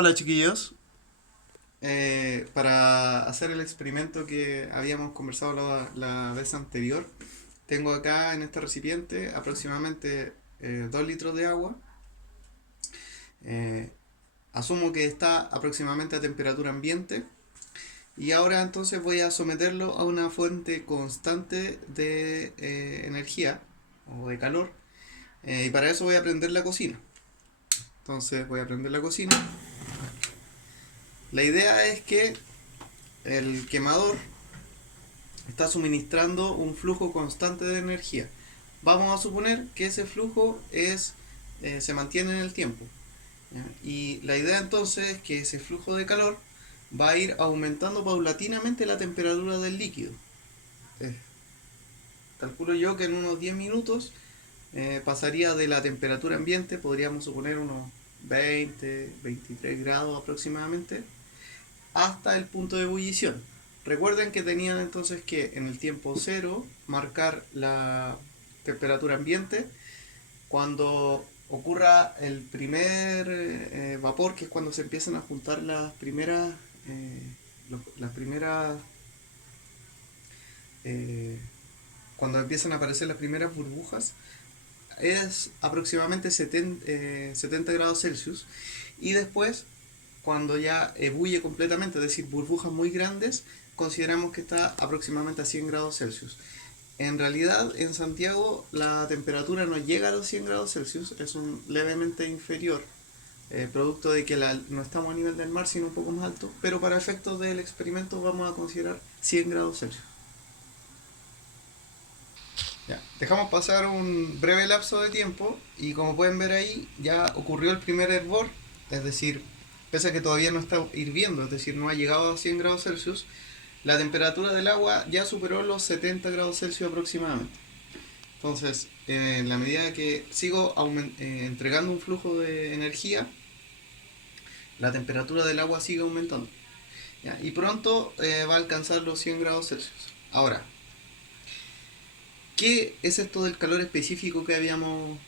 Hola chiquillos. Para hacer el experimento que habíamos conversado la vez anterior, tengo acá en este recipiente aproximadamente 2 litros de agua. Eh, Asumo que está aproximadamente a temperatura ambiente y ahora entonces voy a someterlo a una fuente constante de energía o de calor, y para eso voy a prender la cocina. Entonces voy a prender la cocina. La idea es que el quemador está suministrando un flujo constante de energía. Vamos a suponer que ese flujo se mantiene en el tiempo. ¿Ya? Y la idea entonces es que ese flujo de calor va a ir aumentando paulatinamente la temperatura del líquido. Eh, Calculo yo que en unos 10 minutos pasaría de la temperatura ambiente, podríamos suponer unos 20, 23 grados aproximadamente, hasta el punto de ebullición. Recuerden que tenían entonces que en el tiempo cero marcar la temperatura ambiente. Cuando ocurra el primer vapor, que es cuando se empiezan a juntar eh, las primeras eh, cuando empiezan a aparecer las primeras burbujas, es aproximadamente 70 grados Celsius. Y después, cuando ya ebulle completamente, es decir, burbujas muy grandes, consideramos que está aproximadamente a 100 grados Celsius. En realidad, en Santiago la temperatura no llega a los 100 grados Celsius, es un levemente inferior, producto de que no estamos a nivel del mar, sino un poco más alto, pero para efectos del experimento vamos a considerar 100 grados Celsius. Ya. Dejamos pasar un breve lapso de tiempo y como pueden ver ahí ya ocurrió el primer hervor, es decir, pese a que todavía no está hirviendo, es decir, no ha llegado a 100 grados Celsius, la temperatura del agua ya superó los 70 grados Celsius aproximadamente. Entonces, en la medida que sigo entregando un flujo de energía, la temperatura del agua sigue aumentando. ¿Ya? Y pronto va a alcanzar los 100 grados Celsius. Ahora, ¿qué es esto del calor específico que habíamos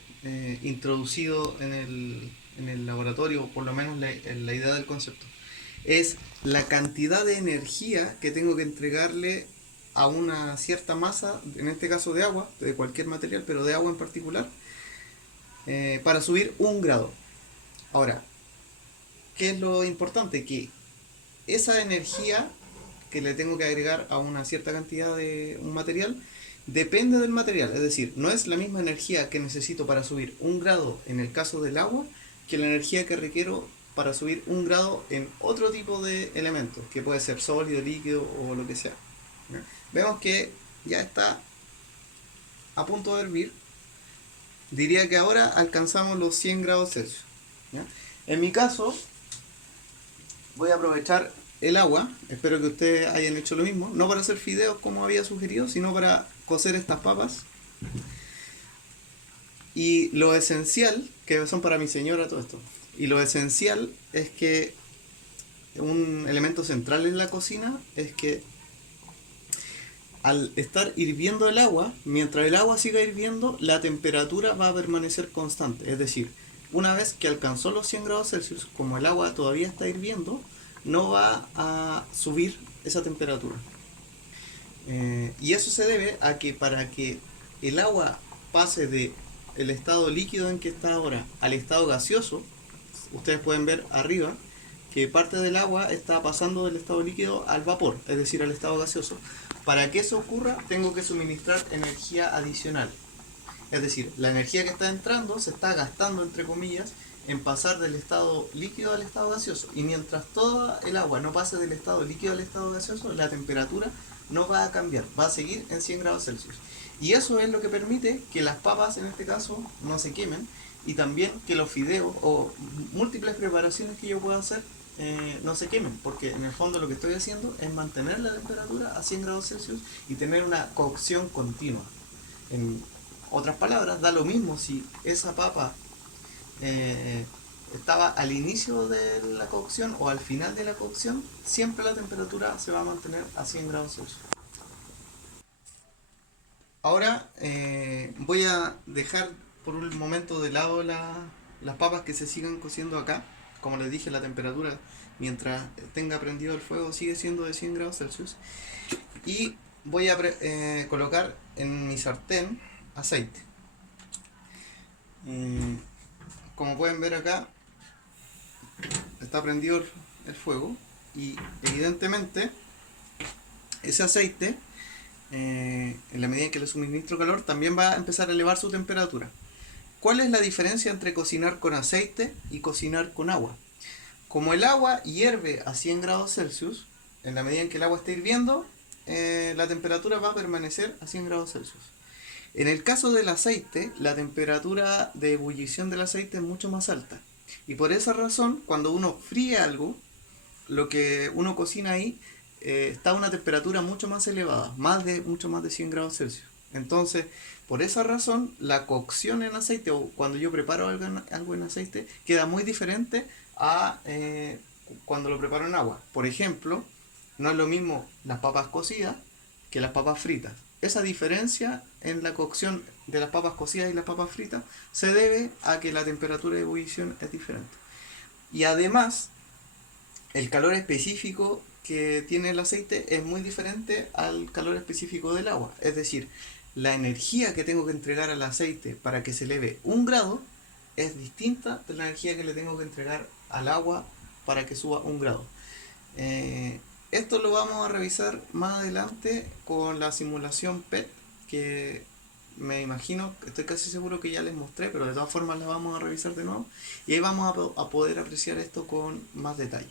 introducido en el laboratorio? Por lo menos la idea del concepto. Es la cantidad de energía que tengo que entregarle a una cierta masa, en este caso de agua, de cualquier material, pero de agua en particular, para subir un grado. Ahora, ¿qué es lo importante? Que esa energía que le tengo que agregar a una cierta cantidad de un material depende del material, es decir, no es la misma energía que necesito para subir un grado en el caso del agua que la energía que requiero para subir un grado en otro tipo de elementos, que puede ser sólido, líquido o lo que sea. ¿Ya? Vemos que ya está a punto de hervir. Diría que ahora alcanzamos los 100 grados Celsius. ¿Ya? En mi caso, voy a aprovechar el agua, espero que ustedes hayan hecho lo mismo, no para hacer fideos como había sugerido, sino para cocer estas papas. Y lo esencial, que son para mi señora todo esto, y lo esencial es que un elemento central en la cocina es que al estar hirviendo el agua, mientras el agua siga hirviendo, la temperatura va a permanecer constante. Es decir, una vez que alcanzó los 100 grados Celsius, como el agua todavía está hirviendo, no va a subir esa temperatura. Y eso se debe a que para que el agua pase de el estado líquido en que está ahora al estado gaseoso, ustedes pueden ver arriba que parte del agua está pasando del estado líquido al vapor, es decir, al estado gaseoso. Para que eso ocurra, tengo que suministrar energía adicional. Es decir, la energía que está entrando se está gastando, entre comillas, en pasar del estado líquido al estado gaseoso. Y mientras toda el agua no pase del estado líquido al estado gaseoso, la temperatura no va a cambiar, va a seguir en 100 grados Celsius. Y eso es lo que permite que las papas, en este caso, no se quemen, y también que los fideos o múltiples preparaciones que yo pueda hacer no se quemen, porque en el fondo lo que estoy haciendo es mantener la temperatura a 100 grados Celsius y tener una cocción continua. En otras palabras, da lo mismo si esa papa eh, estaba al inicio de la cocción o al final de la cocción, siempre la temperatura se va a mantener a 100 grados Celsius. Ahora voy a dejar por un momento de lado las papas que se sigan cociendo acá. como les dije, la temperatura mientras tenga prendido el fuego sigue siendo de 100 grados Celsius. Y voy a colocar en mi sartén aceite. Como pueden ver acá, está prendido el fuego y evidentemente ese aceite, en la medida en que le suministro calor, también va a empezar a elevar su temperatura. ¿Cuál es la diferencia entre cocinar con aceite y cocinar con agua? Como el agua hierve a 100 grados Celsius, en la medida en que el agua está hirviendo, la temperatura va a permanecer a 100 grados Celsius. En el caso del aceite, la temperatura de ebullición del aceite es mucho más alta. Y por esa razón, cuando uno fríe algo, lo que uno cocina ahí está a una temperatura mucho más elevada, mucho más de 100 grados Celsius. Entonces, por esa razón, la cocción en aceite, o cuando yo preparo algo en aceite, queda muy diferente a cuando lo preparo en agua. Por ejemplo, no es lo mismo las papas cocidas que las papas fritas. Esa diferencia en la cocción de las papas cocidas y las papas fritas se debe a que la temperatura de ebullición es diferente. Y además, el calor específico que tiene el aceite es muy diferente al calor específico del agua. Es decir, la energía que tengo que entregar al aceite para que se eleve 1 grado es distinta de la energía que le tengo que entregar al agua para que suba 1 grado. Esto lo vamos a revisar más adelante con la simulación PET, que me imagino, estoy casi seguro que ya les mostré, pero de todas formas la vamos a revisar de nuevo y ahí vamos a poder apreciar esto con más detalle.